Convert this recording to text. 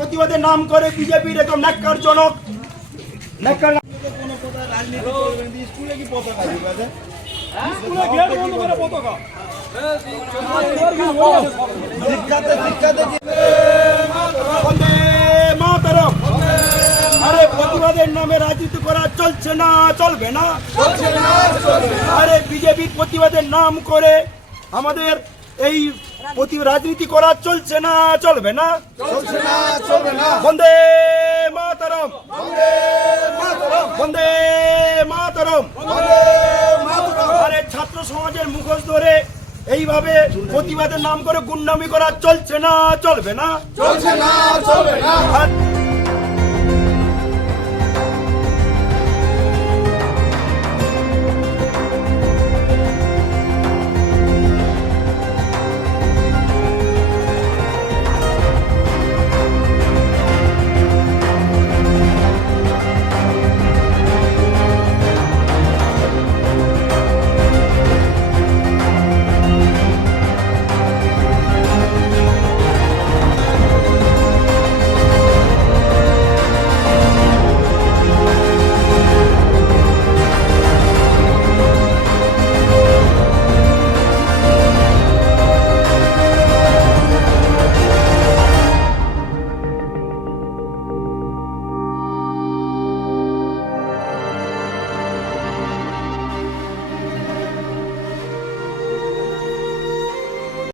প্রতিবাদের নাম করে বিজেপির একদম ন্যাক্কারজনক স্কুলে কি পতাকা দিবে? বন্দে মাতরম। আরে প্রতিবাদের নামে রাজনীতি করা চলছে না, চলবে না। আরে বিজেপির প্রতিবাদের নাম করে আমাদের এই রাজনীতি করা চলছে না, চলবে না। বন্দে মাতরম, বন্দে মাতরম। আরে ছাত্র সমাজের মুখোশ ধরে এইভাবে প্রতিবাদের নাম করে গুন্ডামি করা চলছে না, চলবে না।